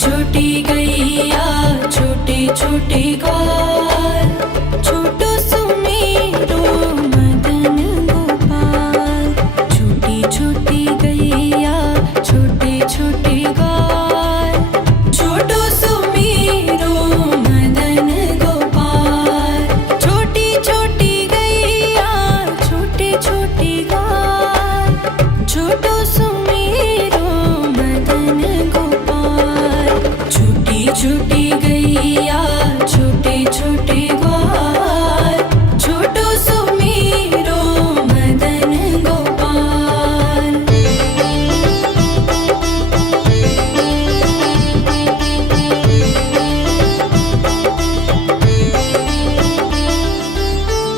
छोटी गैया छोटे छोटे ग्वाल, छोटो सुमेरो मदन गोपाल। छोटी छोटी गैया छोटे छोटे ग्वाल, छोटो सुमेरो मदन गोपाल। छोटी छोटी गैया छोटे छोटे ग्वाल, छोटो सुमेरो मदन गोपाल। छोटी छोटी गैया छोटे छोटे ग्वाल, छोटो सुमेरो मदन गोपाल।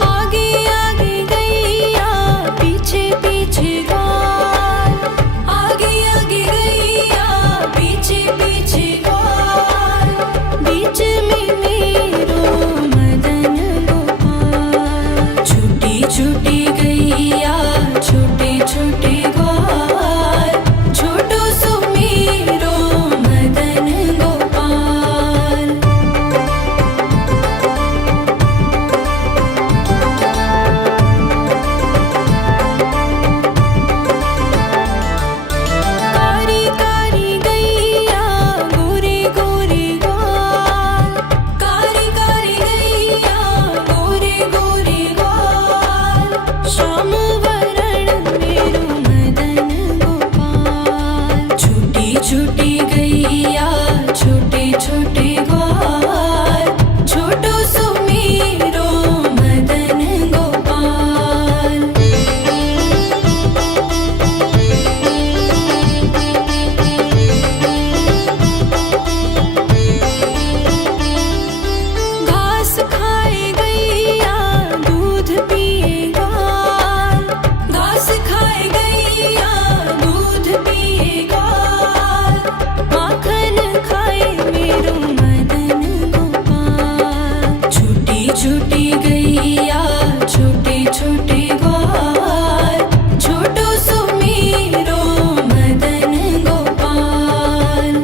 आगे आगे गैया पीछे पीछे ग्वाल, आगे आगे गैया पीछे पीछे ग्वाल। बीच में मेरो मदन गोपाल। छोटी छोटी गैया छोटे छोटे ग्वाल, छोटो सुमेरो मदन गोपाल। कारी कारी गैया गोरे गोरे ग्वाल, कारी कारी गैया गोरे गोरे ग्वाल। श्याम वरण मेरो मदन गोपाल। छोटी छोटी गैया छोटे छोटे ग्वाल, छोटो सुमेरो मदन गोपाल। घास खाए गैया दूध पिए ग्वाल, घास खाए गैया दूध पिए ग्वाल। माखन खाए मेरो मदन गोपाल। छोटी छोटी गैया छोटे छोटे ग्वाल, छोटो सुमेरो मदन गोपाल।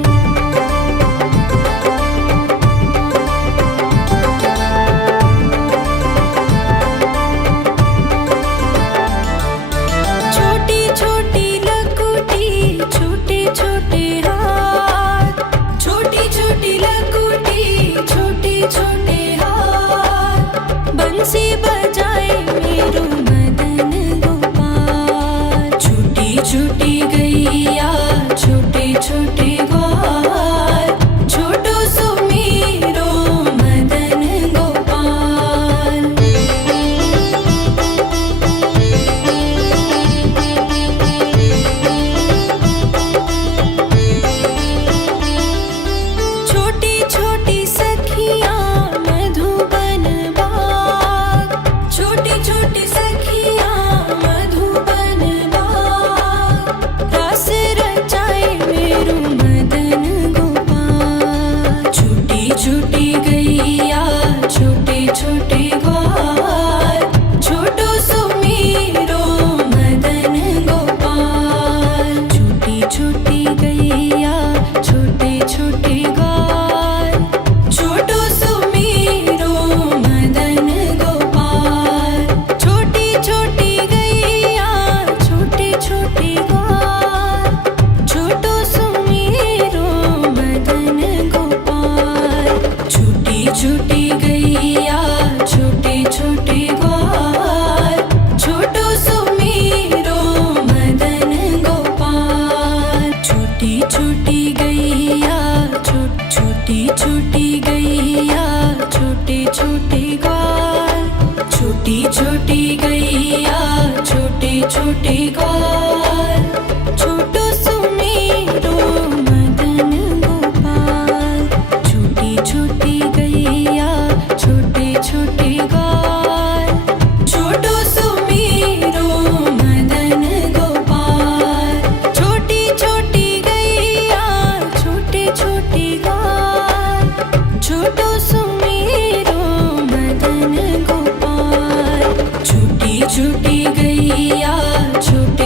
छोटी छोटी लकुटी छोटे छोटे हाथ, छोटी छोटी लकुटी छोटे छोटे हाथ। बंसी बजाए मेरो मदन गोपाल। छोटी छोटी गैया छोटे छोटे ग्वाल, छोटो सुमेरो मदन गोपाल। छोटी छोटी सखियाँ मधुबन बाग, छोटी छोटी सखियाँ मधुबन बाग। रास रचाए मेरो मदन गोपाल। छोटी छोटी गैया छोटे छोटे ग्वाल, छोटो सुमेरो मदन गोपाल। छोटी छोटी गैया छोटे छोटे ग्वाल, छोटो सुमेरो मदन गोपाल। छोटी छोटी गैया छोटे छोटे ग्वाल, छोटो सुमेरो मदन गोपाल। छोटी छोटी गैया छोटे छोटे ग्वाल, छोटो सुमेरो मदन गोपाल। छोटी छोटी गैया छोटी छोटी गैया छोटे छोटे ग्वाल, छोटी छोटी गैया छोटे छोटे ग्वाल, छोटो सुमेरो मदन गोपाल। छोटी छोटी गैया छोटे छोटे ग्वाल, छोटो सुमेरो मदन गोपाल। छोटी छोटी गैया छोटे छोटे ग्वाल, छोटो सुमेरो मदन गोपाल। छोटी छोटी गैया छोटे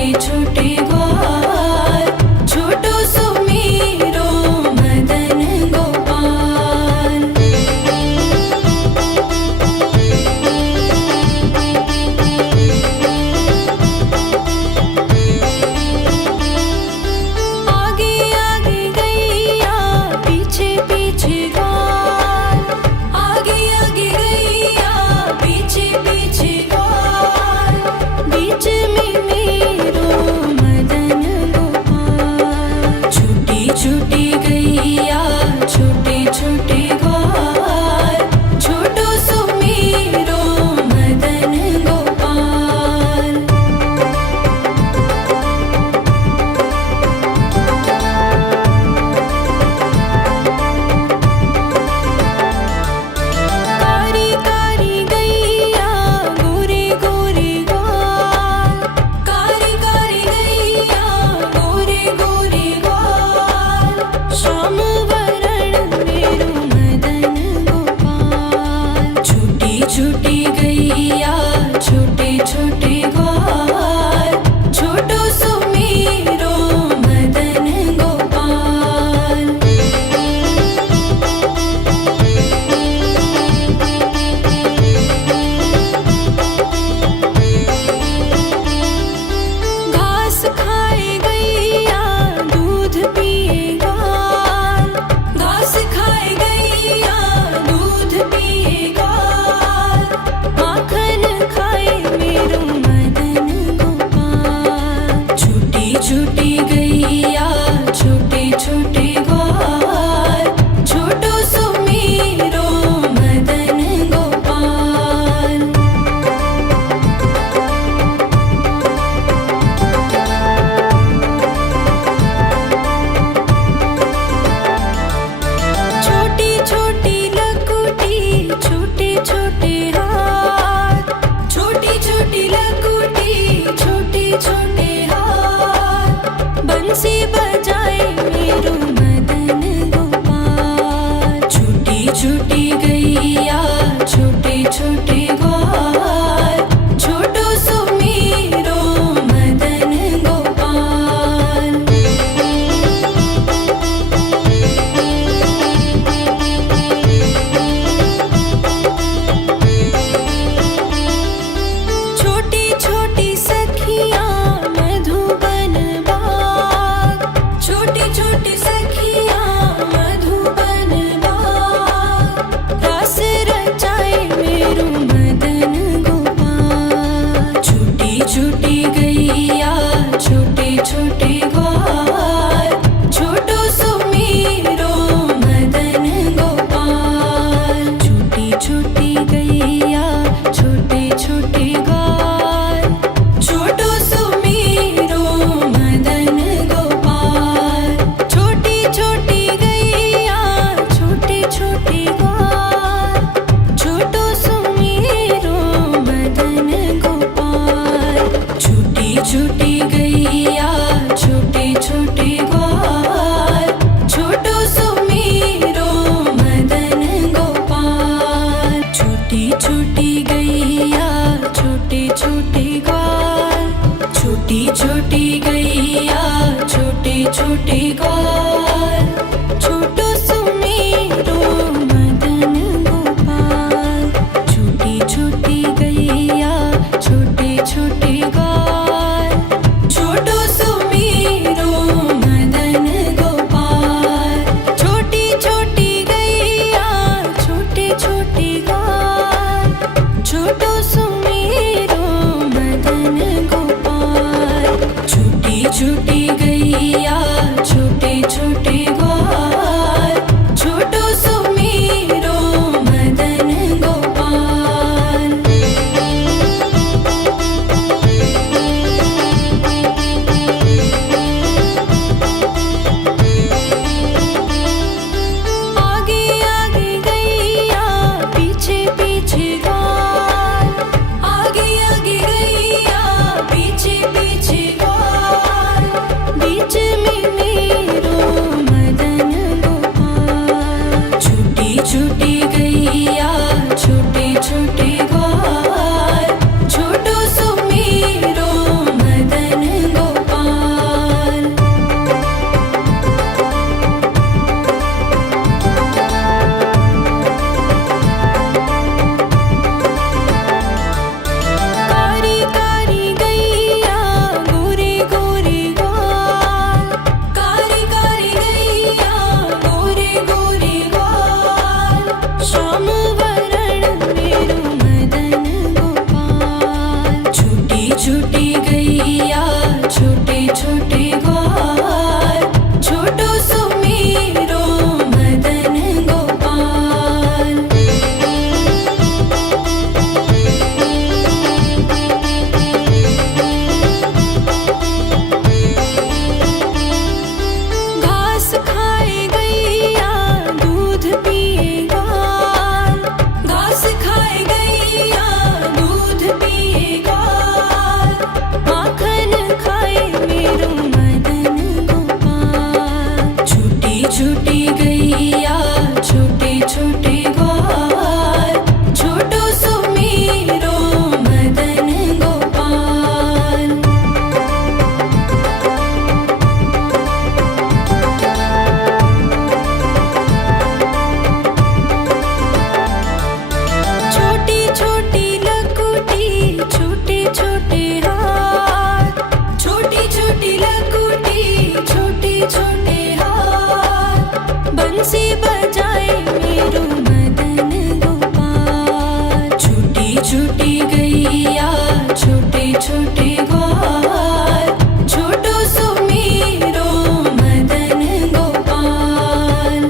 छोटी गैया छोटे छोटे ग्वाल, छोटो सुमीरो मदन गोपाल। छोटी छोटी लकुटी छोटे छोटे हाथ, छोटी छोटी लकुटी छोटे छोटे हाथ, बंसी बजाए मेरो मदन गोपाल। छोटी छोटी गैया छोटे छोटे ग्वाल, छोटो सुमीरो मदन गोपाल।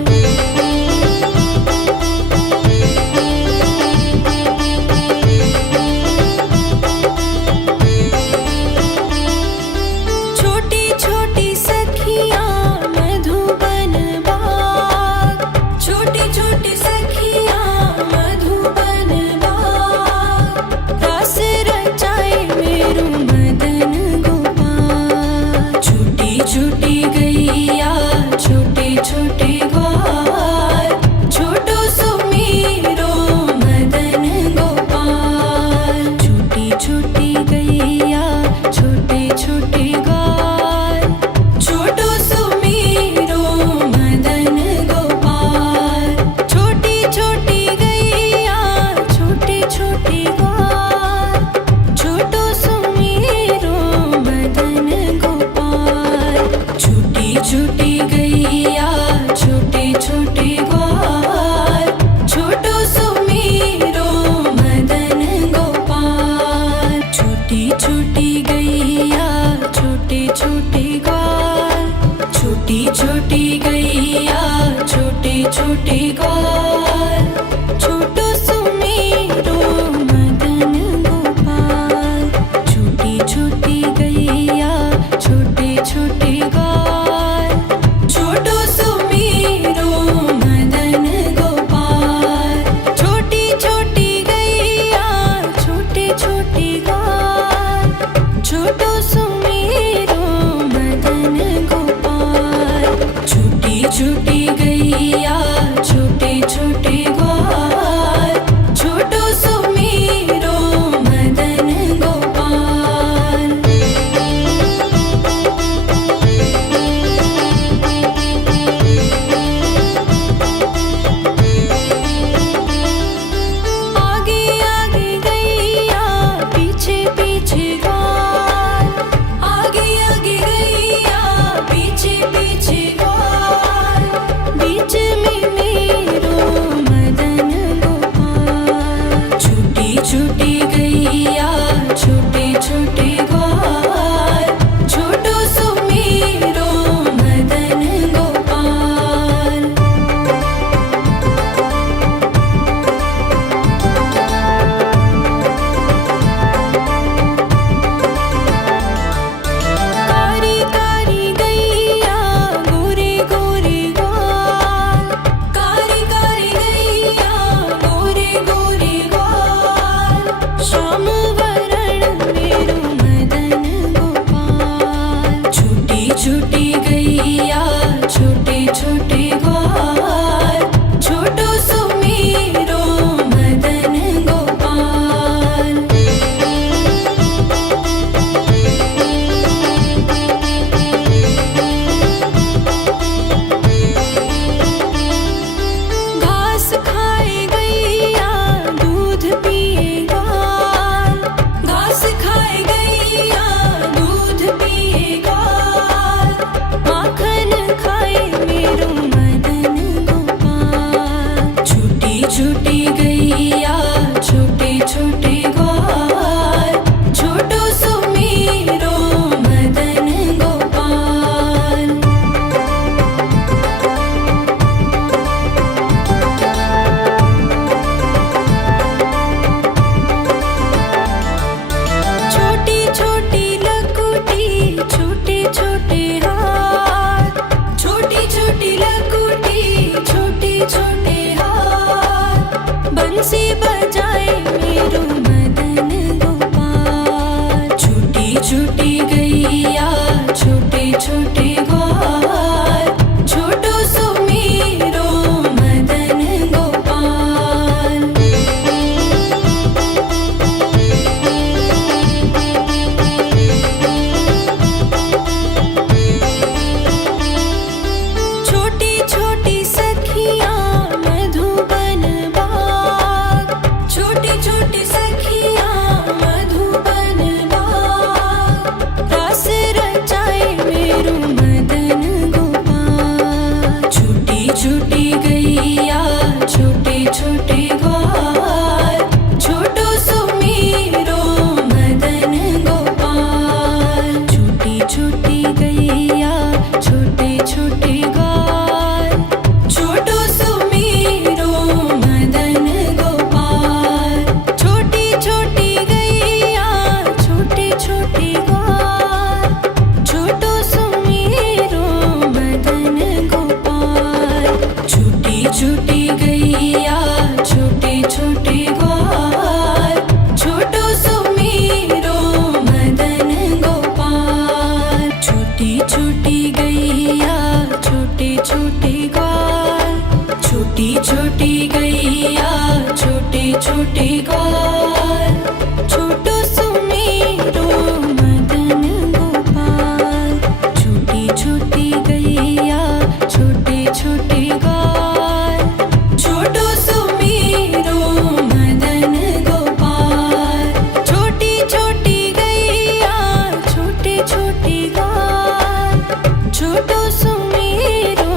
छोटी छोटी सखियाँ मधुबन बाग, छोटी छोटी सखियाँ मधुबन बाग, रास रचाए मेरो मदन गोपाल। छोटी छोटी गैया छोटे छोटे ग्वाल, छोटो सुमीरो मदन गोपाल। छोटी छोटी गैया छोटे छोटे ग्वाल, छोटो सुमीरो मदन गोपाल। छोटी छोटी गैया छोटे छोटे ग्वाल, छोटो सुमीरो मदन गोपाल। छोटी छोटी गैया छोटे छोटे ग्वाल, छोटो सुमीरो मदन गोपाल। छोटी छोटी गैया छोटे छोटे ग्वाल, छोटी छोटी गैया छोटे छोटे ग्वाल, छोटो सुमीरो मदन गोपाल। छोटी छोटी गैया छोटे छोटे ग्वाल, छोटो सुमीरो मदन गोपाल। छोटी छोटी गैया छोटे छोटे ग्वाल, छोटो सुमीरो मदन गोपाल। छोटी छोटी गैया छोटे छोटे ग्वाल, छोटो सुमीरो मदन गोपाल। आगे आगे गैया पीछे पीछे ग्वाल, आगे आगे गैया पीछे पीछे ग्वाल, बीच में छूटी गैया छोटे छोटे ग्वाल, छोटो सुमीरो मदन गोपाल। छूटी छूटी गैया छोटे छोटे ग्वाल, छोटो सुमीरो मदन गोपाल। छोटी छोटी गैया छोटे छोटे ग्वाल, छोटो सुमीरो मदन गोपाल। छूटी छूटी गैया छोटे छोटे ग्वाल, छोटो सुमीरो मदन गोपाल। छूटी छूटी गैया छोटे छोटे ग्वाल, छोटी छोटी गैया छोटे छोटे ग्वाल, छोटो सुमीरो मदन गोपाल। छोटी छोटी गैया छोटे छोटे ग्वाल, छोटो सुमीरो मदन गोपाल। छोटी छोटी गैया छोटे छोटे ग्वाल, छोटो सुमीरो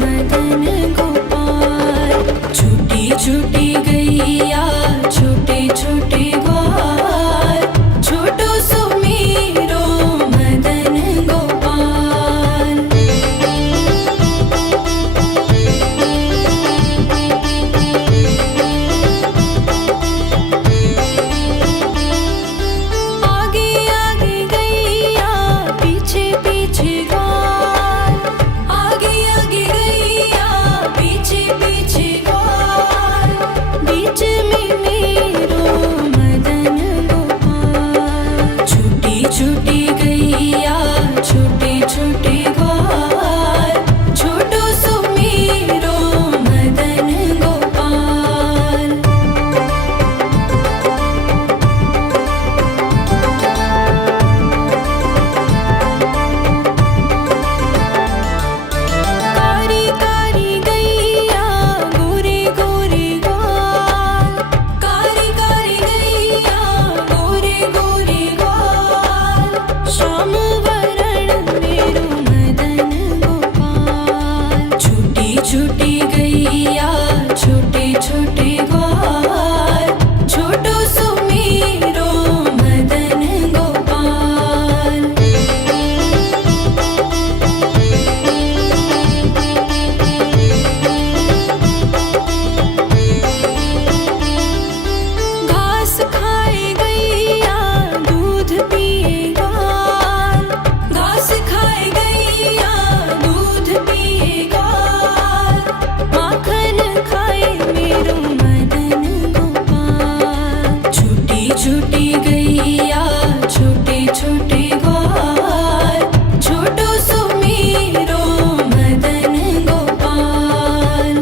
मदन गोपाल। छूटी छूटी गैया छोटे छोटे ग्वाल, छोटो सुमीरो मदन गोपाल। आगे आगे गैया पीछे पीछे ग्वाल, आगे आगे गैया पीछे पीछे ग्वाल। बीच में मेरो मदन गोपाल। छूटी छूटी गैया छोटे छोटे ग्वाल, छोटो सुमीरो मदन गोपाल। कारी कारी गैया गोरे गोरे ग्वाल, कारी कारी गैया गोरे गोरे ग्वाल। श्याम वरण मेरो मदन गोपाल। छूटी छूटी गैया छोटे छोटे ग्वाल, छोटो सुमीरो मदन गोपाल। घास खाए गैया दूध पिए ग्वाल, घास खाए गैया दूध पिए ग्वाल। माखन खाए मेरो मदन गोपाल। छूटी छूटी गैया छोटे छोटे ग्वाल, छोटो सुमीरो मदन गोपाल।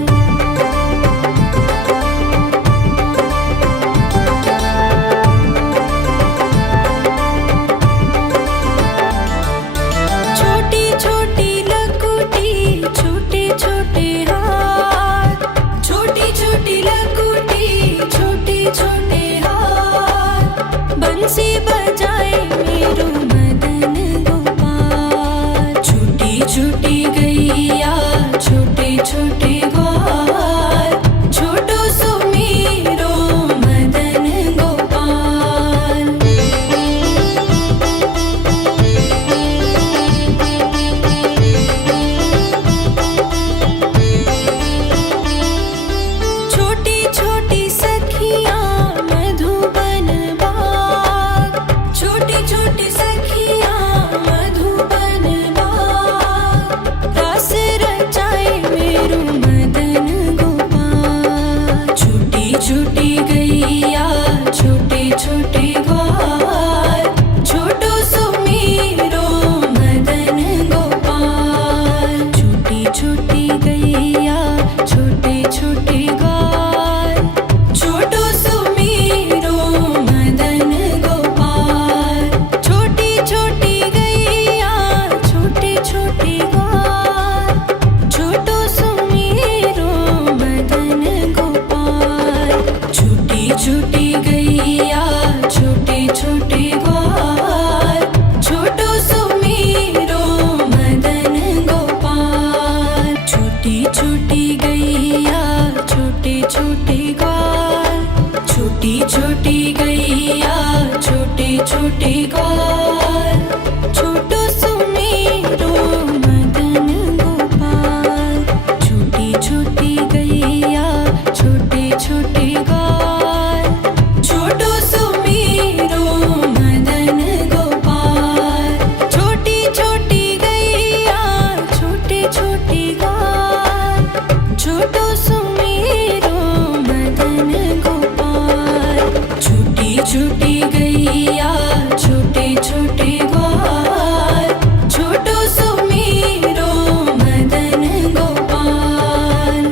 छोटी छोटी लकुटी छोटे छोटे हाथ, छोटी छोटी लकुटी छोटे छोटे हाथ। बंसी बजाए मेरो मदन गोपाल। छूटी छूटी गैया छोटे छोटे ग्वाल, छोटो सुमीरो मदन गोपाल। छोटी छोटी सखियाँ मधुबन बाग, छोटी छोटी सखियाँ मधुबन बाग। रास रचाए मेरो छोटो सुमेरो मदन गोपाल। छोटी छोटी गैया छोटे छोटे ग्वाल, छोटो सुमेरो मदन गोपाल।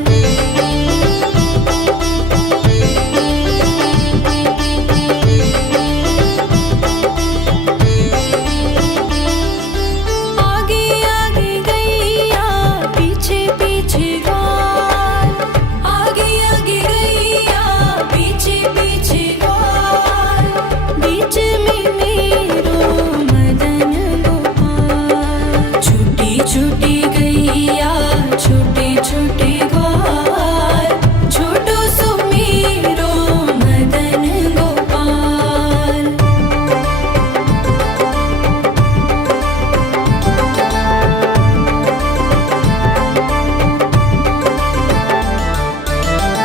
आगे आगे गैया पीछे पीछे ग्वाल, आगे आगे गैया पीछे पीछे ग्वाल। बीच में मेरो मदन गोपाल। छोटी छोटी गैया छोटे छोटे ग्वाल, छोटो सुमेरो मदन गोपाल।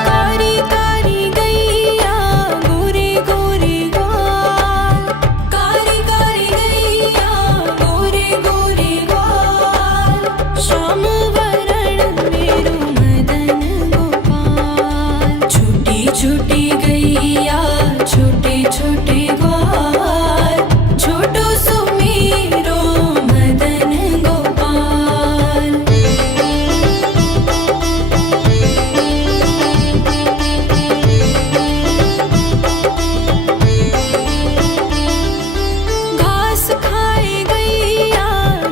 कारी कारी गैया गोरे गोरे ग्वाल, कारी कारी गैया गोरे गोरे ग्वाल। श्याम वरण मेरो मदन गोपाल। छोटी छोटी गैया छोटे छोटे ग्वाल, छोटो सुमेरो मदन गोपाल। घास खाए गैया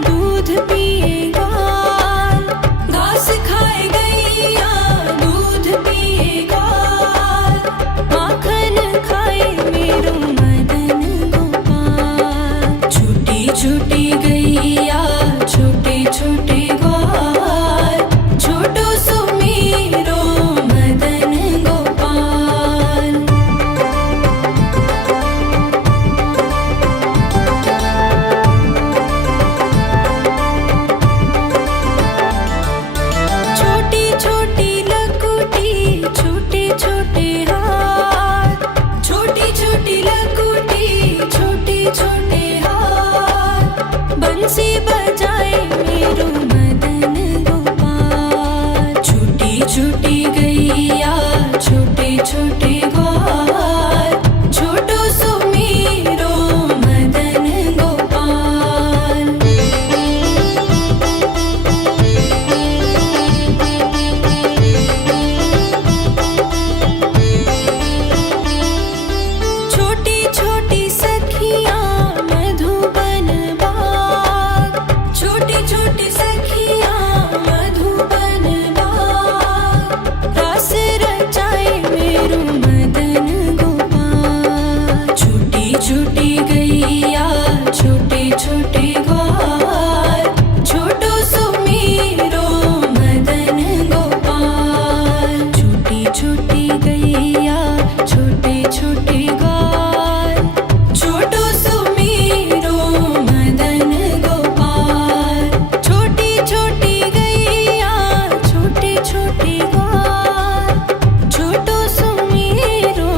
दूध पिए ग्वाल, घास खाए गैया दूध पिए ग्वाल। माखन खाए मेरो मदन गोपाल। छोटी छोटी गैया छोटे छोटे ग्वाल, छोटो सुमेरो मदन गोपाल। छोटी छोटी लकुटी छोटे छोटे हाथ, छोटी छोटी लकुटी छोटे छोटे हाथ। बंसी बजाए मेरो मदन गोपाल। छोटी छोटी गैया छोटे छोटे ग्वाल, छोटो सुमेरो मदन गोपाल। छोटी छोटी सखियाँ मधुबन बाग, छोटी छोटी सखियाँ मधुबन बाग। रास रचाए मेरो मदन गोपाल। छोटी छोटी गैया छोटे छोटे ग्वाल, छोटो सुमेरो मदन गोपाल। छोटी छोटी गैया छोटे छोटे ग्वाल, छोटो सुमेरो मदन गोपाल। छोटी छोटी गैया छोटे छोटे ग्वाल, छोटो सुमेरो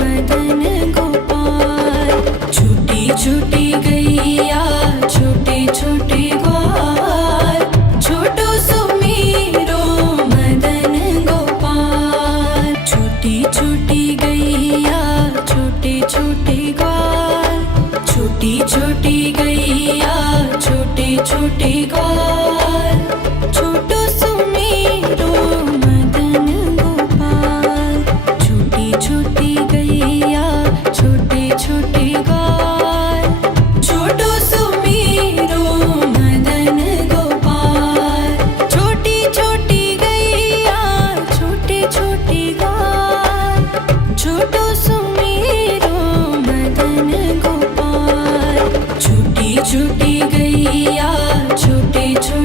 मदन गोपाल। छोटी छोटी गैया छोटे छोटे ग्वाल, छोटो सुमेरो मदन गोपाल। छोटी छोटी गैया छोटे छोटे ग्वाल, छोटो सुमेरो मदन गोपाल। छोटी छोटी गैया छोटे छोटे ग्वाल, छोटो सुमेरो मदन गोपाल। छोटी छोटी गैया छोटे छोटे ग्वाल, छोटो सुमेरो मदन गोपाल। छोटी छोटी गैया छोटे छोटे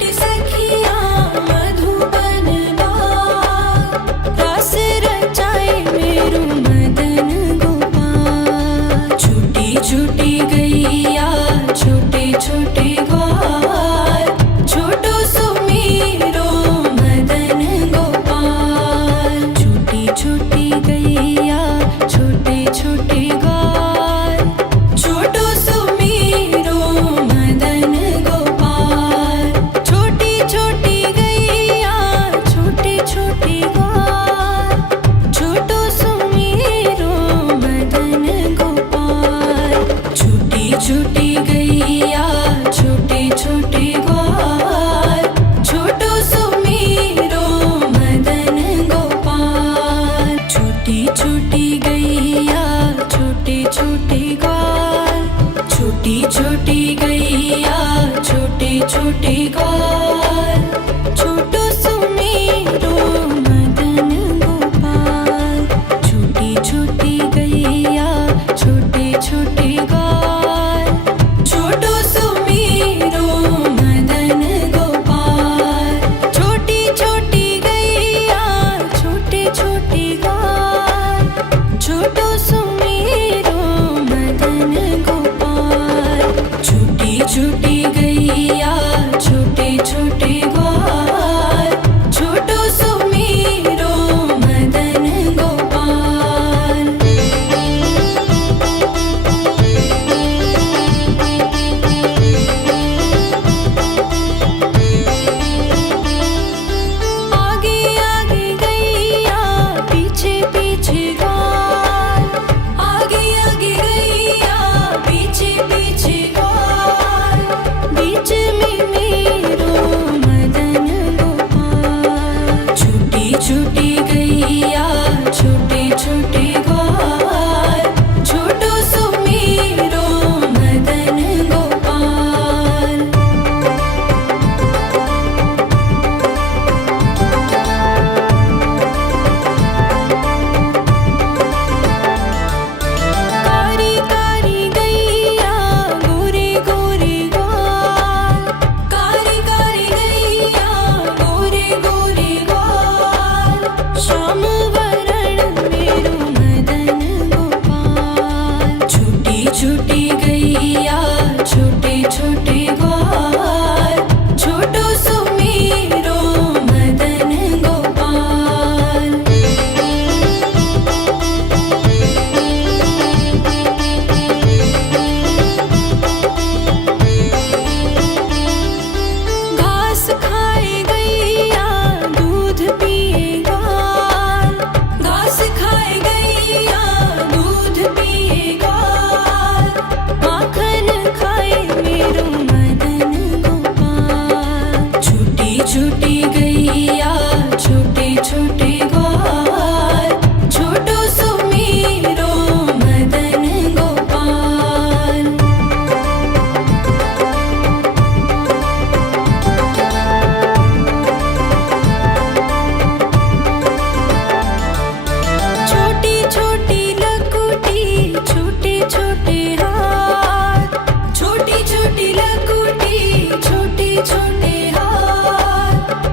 छोटी सखियाँ मधुबन बाग रास रचाए मेरो मदन गोपाल। छोटी छोटी गैया छोटे छोटे ग्वाल छोटो सुमेरो मदन गोपाल। छोटी छोटी गैया छोटे छोटे ग्वाल छोटो सुमेरो मदन गोपाल। छोटी छोटी गैया छोटे छोटे ग्वाल छोटो सुमेरो मदन गोपाल। छोटी छोटी गैया छोटे छोटे ग्वाल छोटो सुमेरो मदन गोपाल। छोटी छोटी गैया छोटे छोटे ग्वाल छोटी छोटी गैया छोटे छोटे ग्वाल छोटो सुमेरो मदन गोपाल। छोटी छोटी गैया छोटे छोटे ग्वाल छोटो सुमेरो मदन गोपाल। छोटी छोटी गैया छोटे छोटे ग्वाल छोटो सुमेरो मदन गोपाल। छोटी छोटी गैया छोटे छोटे ग्वाल छोटो सुमेरो मदन गोपाल। आगे आगे गैया पीछे पीछे ग्वाल आगे आगे गैया पीछे पीछे ग्वाल। बीच में मेरो मदन गोपाल। छोटी छोटी गैया छोटे छोटे ग्वाल छोटो सुमेरो मदन गोपाल। कारी कारी गैया गोरे गोरे ग्वाल कारी कारी गैया गोरे गोरे ग्वाल। श्याम वरण मेरो मदन गोपाल। छोटी छोटी गैया छोटे छोटे ग्वाल छोटो सुमेरो मदन गोपाल। घास खाए गैया दूध पिए ग्वाल घास खाए गैया दूध पिए ग्वाल। माखन खाए मेरो मदन गोपाल। छोटी छोटी गैया छोटे छोटे ग्वाल छोटो सुमेरो मदन गोपाल। छोटी छोटी लकुटी छोटे छोटे हाथ छोटी छोटी लकुटी छोटे छोटे हाथ।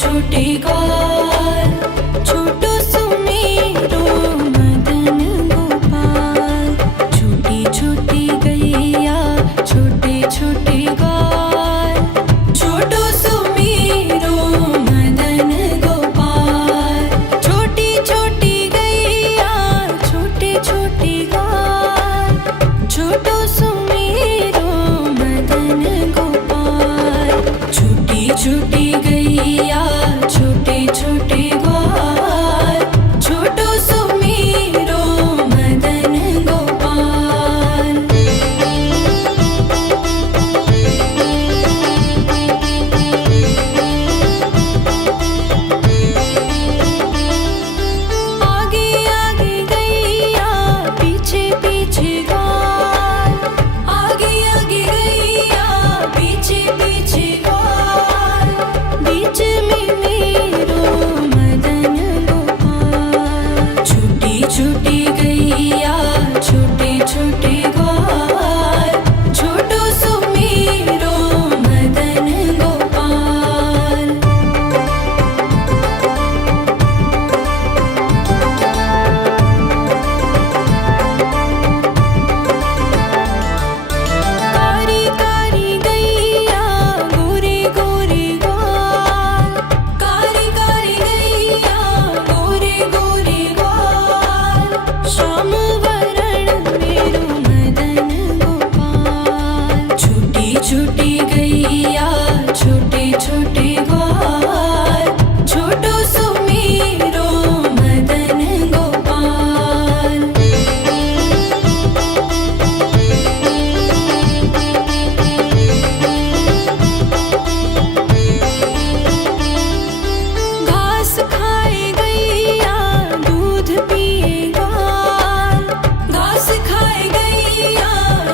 छोटे ग्वाल, छोटो सुमेरो मदन गोपाल। छोटी छोटी गैया छोटे छोटे ग्वाल, छोटो सुमेरो मदन गोपाल। छोटी छोटी गैया छोटे छोटे ग्वाल, छोटो सुमेरो मदन गोपाल। छोटी छोटी गैया छोटे छोटे ग्वाल, छोटो सुमेरो मदन गोपाल। आगे आगे गैया पीछे पीछे ग्वाल, आगे आगे गैया पीछे पीछे ग्वाल। बीच में मेरो मदन गोपाल। छोटी छोटी गैया छोटे छोटे ग्वाल, छोटो सुमेरो मदन गोपाल। कारी कारी गैया गोरे गोरे ग्वाल, कारी कारी गैया गोरे गोरे ग्वाल। श्याम वरण मेरो मदन गोपाल। छोटी छोटी गैया छोटे छोटे ग्वाल, छोटो सुमेरो मदन गोपाल। घास खाए गैया दूध पिए ग्वाल, घास खाए गैया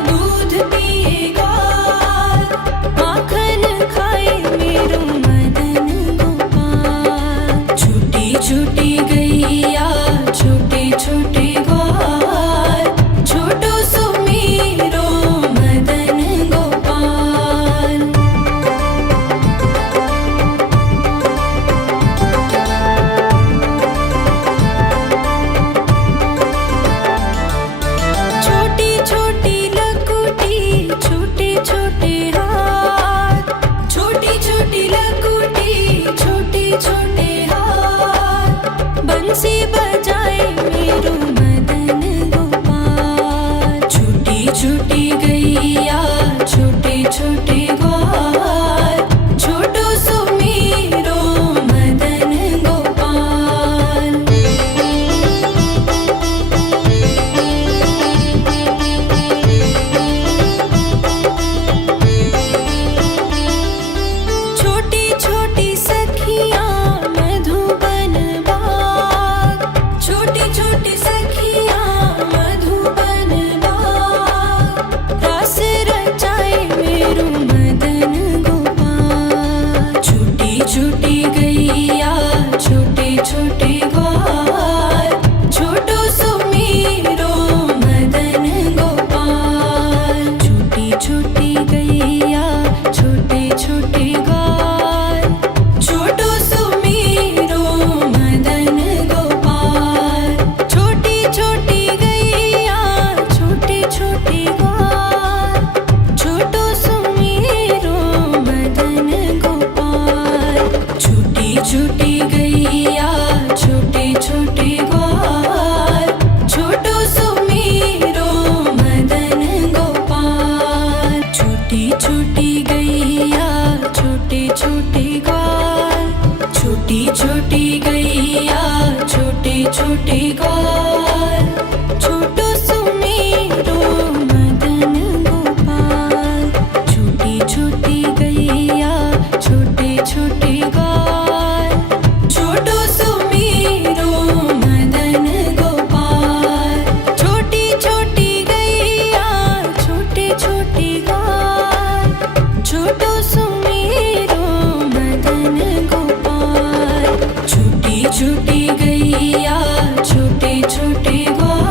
दूध पिए ग्वाल। माखन खाए मेरो मदन गोपाल। छोटी छोटी गैया छोटे छोटे ग्वाल, छोटो सुमेरो मदन गोपाल। छोटी छोटी लकुटी छोटे छोटे हाथ, छोटी छोटी लकुटी छोटे छोटे हाथ। बंसी बजाए मेरो मदन गोपाल। छोटी छोटी गैया छोटे छोटे ग्वाल, छोटो सुमेरो मदन गोपाल। छोटी छोटी सखियाँ मधुबन बाग, छोटी छोटी सखियाँ मधुबन बाग। रास रचाए मेरो मदन गोपाल। छोटी छोटी गैया छोटे छोटे ग्वाल, छोटो सुमेरो मदन गोपाल। छोटी छोटी गैया छोटे छोटे ग्वाल, छोटो सुमेरो मदन गोपाल। छोटी छोटी गैया छोटे छोटे ग्वाल, छोटो सुमेरो मदन गोपाल। छोटी छोटी गैया छोटे छोटे ग्वाल, छोटो सुमेरो मदन गोपाल। छोटी छोटी गैया छोटे छोटे ग्वाल, छोटी छोटी गैया छोटे छोटे ग्वाल, छोटो सुमेरो मदन गोपाल। छोटी छोटी गैया छोटे छोटे ग्वाल, छोटो सुमेरो मदन गोपाल। छोटी छोटी गैया छोटे छोटे ग्वाल, छोटो सुमेरो मदन गोपाल। छोटी छोटी गैया छोटे छोटे ग्वाल,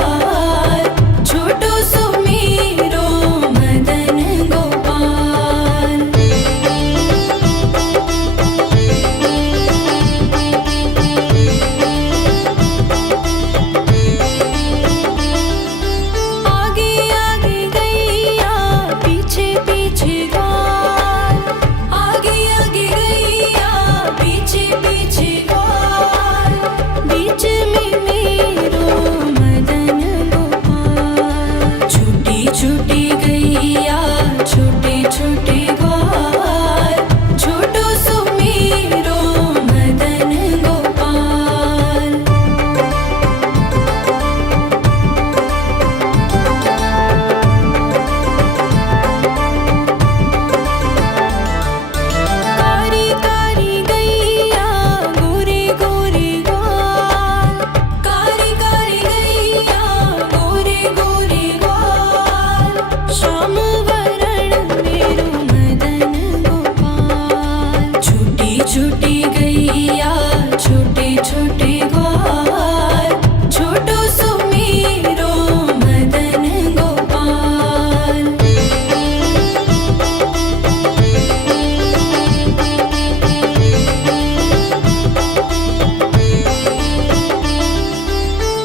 छोटी गैया छोटे छोटे ग्वाल छोटो सुमेरो मदन गोपाल।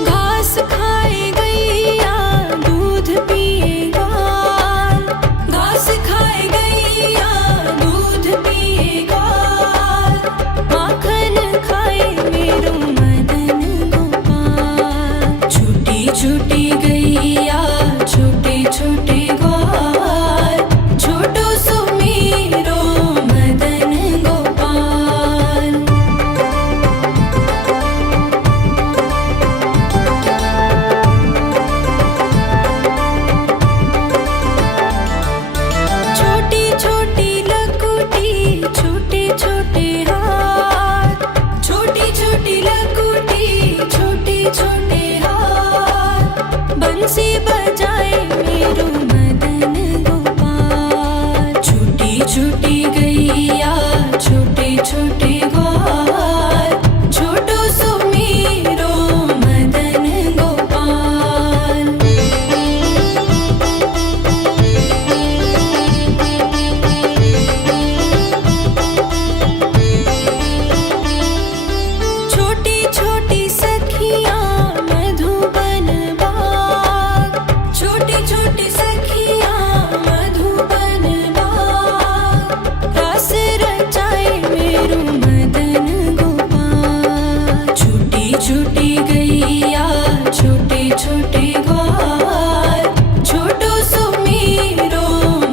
घास खाए गैया दूध पिए ग्वाल घास खाए गैया दूध पिए ग्वाल माखन खाए मेरो मदन गोपाल। छोटी छोटी गैया छोटे छोटे ग्वाल छोटो सुमेरो मदन गोपाल। छोटी छोटी लकुटी छोटे छोटे हाथ छोटी छोटी लकुटी छोटे छोटे हाथ बंसी बजाए मेरो मदन गोपाल। छोटी छोटी गैया छोटे छोटे ग्वाल छोटो सुमेरो मदन गोपाल। छोटी छोटी सखियाँ मधुबन बाग छोटी छोटी सखियाँ मधुबन बाग रास रचाए मेरो मदन गोपाल। छोटी छोटी गैया छोटे छोटे ग्वाल छोटो सुमेरो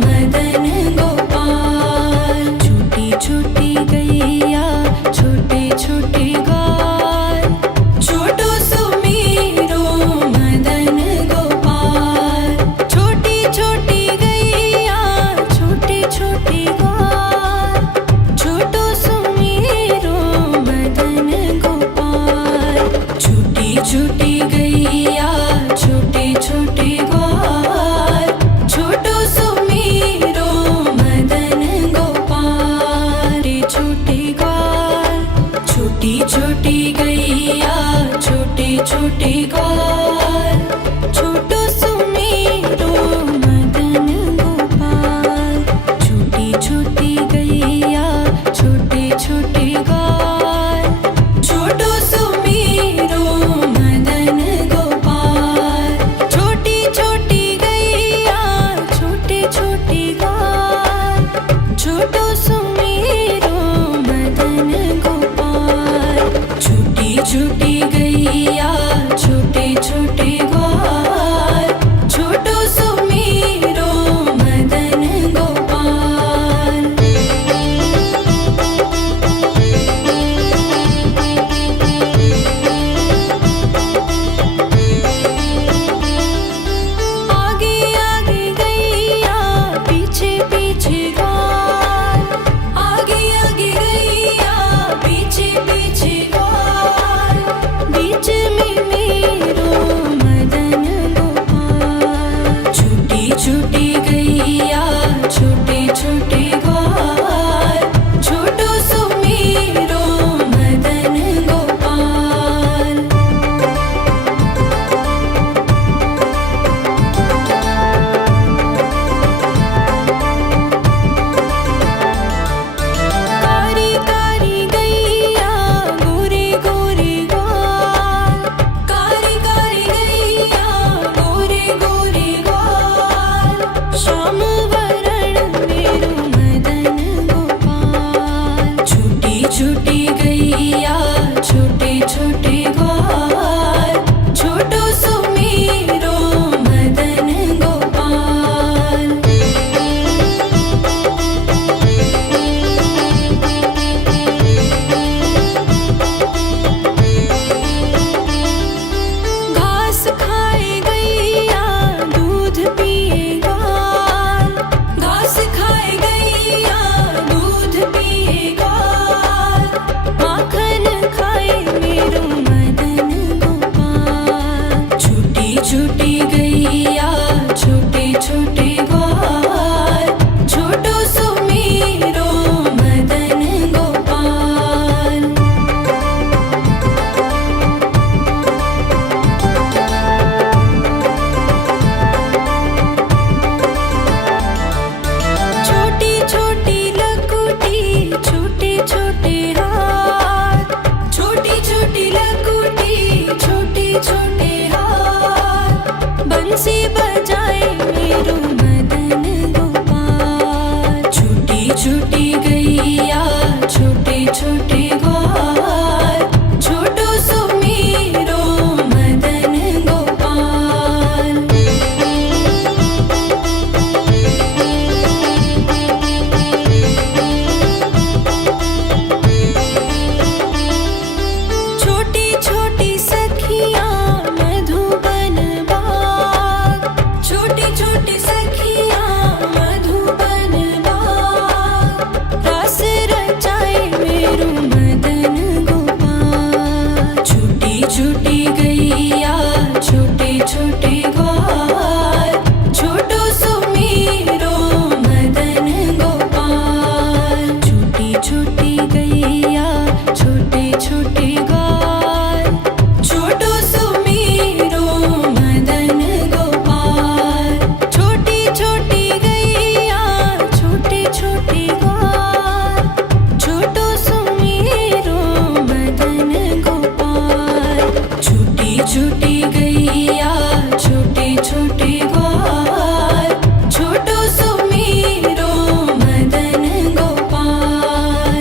मदन गोपाल। छोटी छोटी गैया छोटे छोटे ग्वाल छोटो सुमेरो मदन गोपाल। छोटी छोटी गैया छोटे छोटे ग्वाल छोटो सुमेरो मदन गोपाल। छोटी छोटी गैया छोटे छोटे ग्वाल छोटो सुमेरो मदन गोपाल। छोटे ग्वाल छोटी छोटी गैया छोटे छोटे